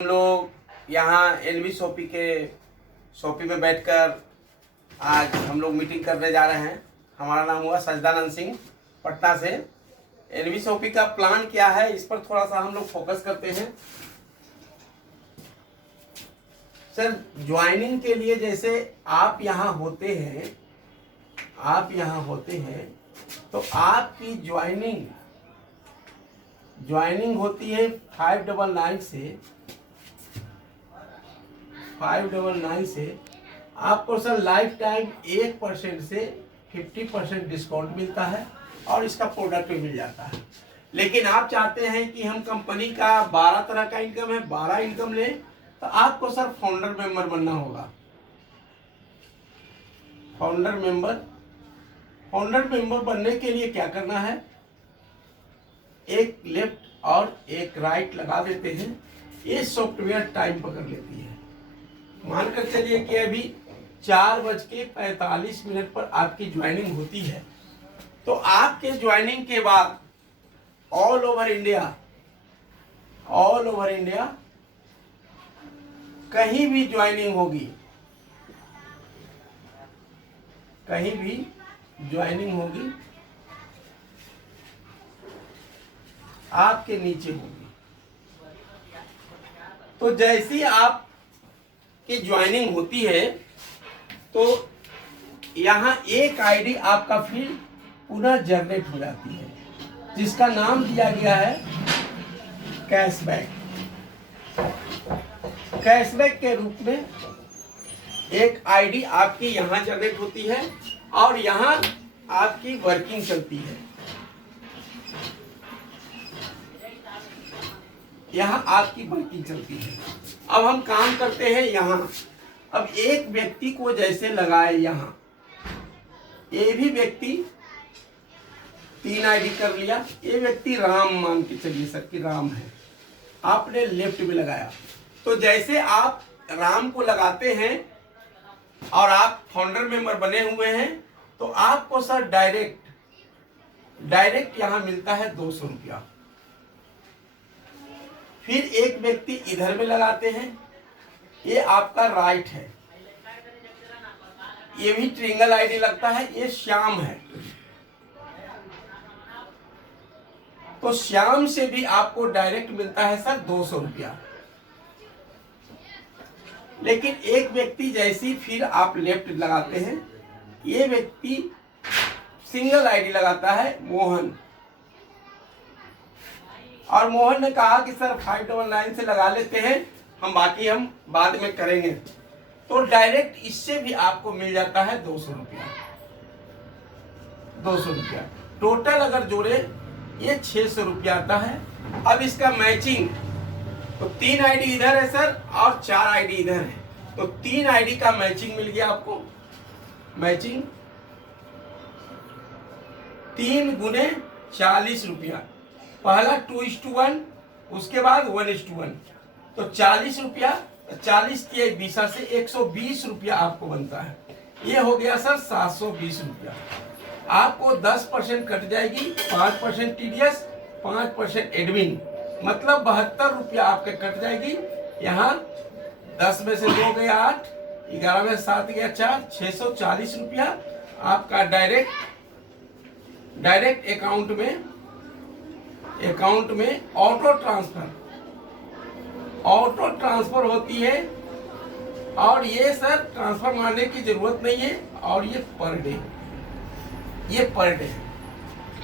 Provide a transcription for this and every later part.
हम लोग यहाँ एलवी शॉपी में बैठकर आज हम लोग मीटिंग करने जा रहे हैं। हमारा नाम हुआ सजदानंद सिंह, पटना से। एलवी शॉपी का प्लान क्या है, इस पर थोड़ा सा हम लोग फोकस करते हैं। सर, ज्वाइनिंग के लिए जैसे आप यहाँ होते हैं तो आपकी ज्वाइनिंग होती है 599 से आपको सर लाइफ टाइम 1% से 50% डिस्काउंट मिलता है और इसका प्रोडक्ट भी मिल जाता है। लेकिन आप चाहते हैं कि हम कंपनी का 12 तरह का इनकम है, 12 इनकम लें, तो आपको सर फाउंडर मेंबर बनना होगा। फाउंडर मेंबर बनने के लिए क्या करना है, एक लेफ्ट और एक राइट लगा देते हैं। ये सॉफ्टवेयर टाइम पकड़ लेती है। मानकर चलिए कि अभी 4:45 पर आपकी ज्वाइनिंग होती है, तो आपके ज्वाइनिंग के बाद ऑल ओवर इंडिया कहीं भी ज्वाइनिंग होगी, आपके नीचे होगी। तो जैसी आप की ज्वाइनिंग होती है तो यहाँ एक आईडी आपका फिर पुनः जनरेट हो जाती है, जिसका नाम दिया गया है कैशबैक के रूप में एक आईडी आपकी यहाँ जनरेट होती है और यहाँ आपकी वर्किंग चलती है। अब हम काम करते हैं यहाँ। अब एक व्यक्ति को जैसे लगाए यहाँ, ये भी व्यक्ति 3 आईडी कर लिया। ये व्यक्ति राम मान के चलिए सर कि राम है, आपने लेफ्ट में लगाया। तो जैसे आप राम को लगाते हैं और आप फाउंडर मेंबर बने हुए हैं, तो आपको सर डायरेक्ट यहाँ मिलता है 200 रुपया। फिर एक व्यक्ति इधर में लगाते हैं, ये आपका राइट है, ये भी ट्रिंगल आईडी लगता है, ये श्याम है। तो श्याम से भी आपको डायरेक्ट मिलता है सर 200 रुपया। लेकिन एक व्यक्ति जैसी फिर आप लेफ्ट लगाते हैं, ये व्यक्ति सिंगल आईडी लगाता है, मोहन। और मोहन ने कहा कि सर 599 से लगा लेते हैं, हम बाद में करेंगे। तो डायरेक्ट इससे भी आपको मिल जाता है 200 रुपया। टोटल अगर जोड़े ये 600 रुपया आता है। अब इसका मैचिंग, तो 3 आईडी इधर है सर और 4 आईडी इधर है, तो 3 आईडी का मैचिंग मिल गया आपको। मैचिंग 3 गुने 40 रुपया, पहला 2:1, उसके बाद 1:1, तो 40 रुपया। 40 की 20 से 120 रुपया आपको बनता है। ये हो गया सर 720 रुपया। आपको 10% कट जाएगी, 5% टीडीएस, 5% एडमिन, मतलब 72 रुपया आपके कट जाएगी। यहाँ 10 में से 2 गया 8, 11 में 7 गया 4, 640 रुपया आपका डायरेक्ट अकाउंट में ऑटो ट्रांसफर होती है। और ये सर ट्रांसफर मारने की जरूरत नहीं है, और ये पर डे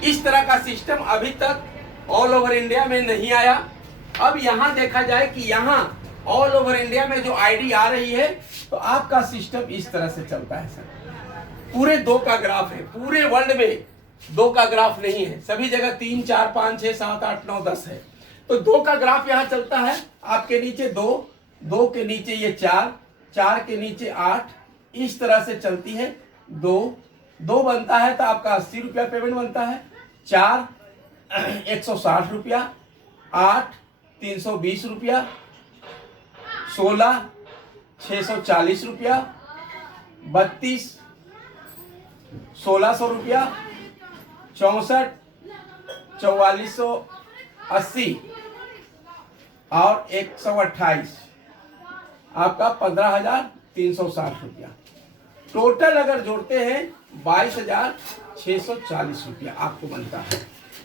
इस तरह का सिस्टम अभी तक ऑल ओवर इंडिया में नहीं आया। अब यहाँ देखा जाए कि यहाँ ऑल ओवर इंडिया में जो आईडी आ रही है, तो आपका सिस्टम इस तरह से चलता है सर। पूरे 2 का ग्राफ है, पूरे वर्ल्ड में 2 का ग्राफ नहीं है, सभी जगह 3, 4, 5, 6, 7, 8, 9, 10 है। तो 2 का ग्राफ यहाँ चलता है। आपके नीचे 2 के नीचे ये 4 के नीचे 8, इस तरह से चलती है। 2 बनता है तो आपका 80 रुपया पेमेंट बनता है। 4 160 रुपया, 8 320 रुपया, 16 640 रुपया, 32 1600 रुपया, 64 4480, और 128 आपका 15,360 रुपया। टोटल अगर जोड़ते हैं 22,640 रुपया आपको बनता है,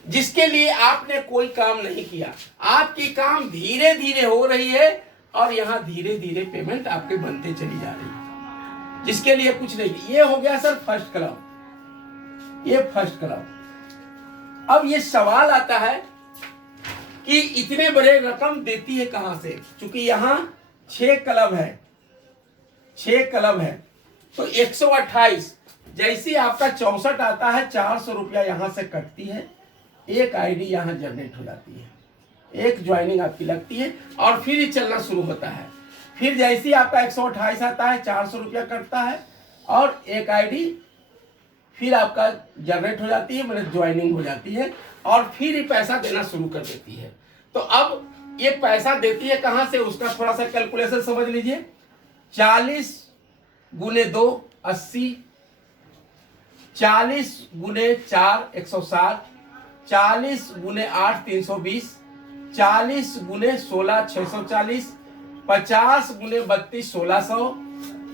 जिसके लिए आपने कोई काम नहीं किया। आपकी काम धीरे धीरे हो रही है और यहाँ धीरे धीरे पेमेंट आपके बनते चली जा रही है, जिसके लिए कुछ नहीं। ये हो गया सर फर्स्ट क्लब, ये फर्स्ट क्लब। अब ये सवाल आता है कि इतने बड़े रकम देती है कहां से, क्योंकि यहाँ 6 क्लब है, 6 क्लब है, तो 128 जैसे आपका 64 आता है 400 रुपया यहां से कटती है, एक आईडी यहां जनरेट हो जाती है, एक ज्वाइनिंग आपकी लगती है और फिर ये चलना शुरू होता है। फिर जैसे ही आपका 128 आता है 400 रुपया कटता है और एक आईडी फिर आपका जनरेट हो जाती है, मतलब ज्वाइनिंग हो जाती है और फिर ये पैसा देना शुरू कर देती है। तो अब ये पैसा देती है कहां से, उसका थोड़ा सा कैलकुलेशन समझ लीजिए। 40 गुने 2 80, 40 गुने 4 160, 40 गुने 8 320, 40 गुने 16 640, 50 गुने 32 1600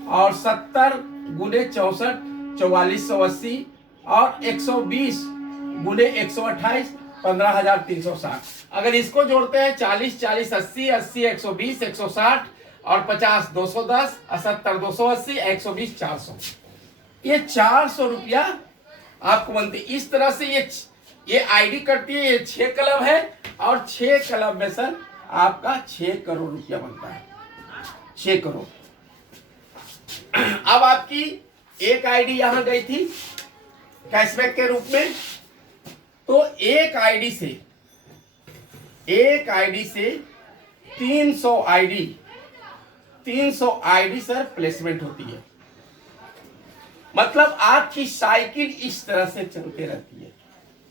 और 70 गुने 64 4480 और 120 गुने 128 15,360। अगर इसको जोड़ते हैं 40 40 80 80 120 160 और 50 210 70 280 120 400, ये 400 रुपया आपको बनती। इस तरह से ये आईडी करती है। ये 6 क्लब है और 6 क्लब में सर आपका 6 करोड़ रुपया बनता है, 6 करोड़। अब आपकी एक आईडी यहां गई थी कैशबैक के रूप में, तो एक आईडी से 300 आईडी सर प्लेसमेंट होती है। मतलब आपकी साइकिल इस तरह से चलते रहती है,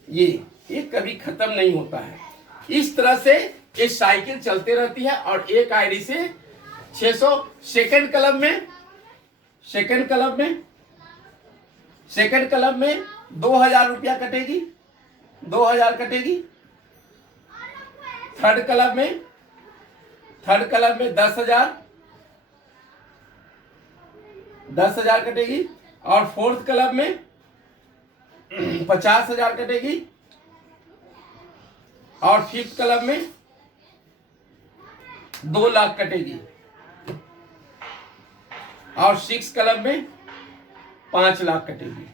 ये कभी खत्म नहीं होता है। इस तरह से ये साइकिल चलते रहती है और एक आईडी से 600। सेकंड क्लब में 2,000 रुपया कटेगी, 2,000 कटेगी। थर्ड क्लब में 10,000 कटेगी और फोर्थ क्लब में 50,000 कटेगी और फिफ्थ क्लब में 2 लाख कटेगी और सिक्स क्लब में 5 लाख कटेगी।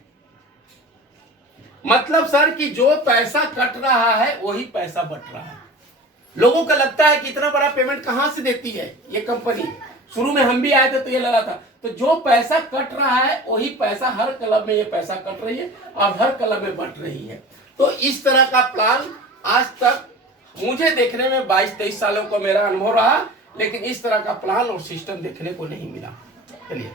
मतलब सर कि जो पैसा कट रहा है वही पैसा बट रहा है। लोगों को लगता है कि इतना बड़ा पेमेंट कहां से देती है ये कंपनी। शुरू में हम भी आए थे तो ये लगा था, तो जो पैसा कट रहा है वही पैसा हर क्लब में ये पैसा कट रही है और हर क्लब में बट रही है। तो इस तरह का प्लान आज तक मुझे देखने में 22-23 सालों को मेरा अनुभव रहा, लेकिन इस तरह का प्लान और सिस्टम देखने को नहीं मिला। चलिए।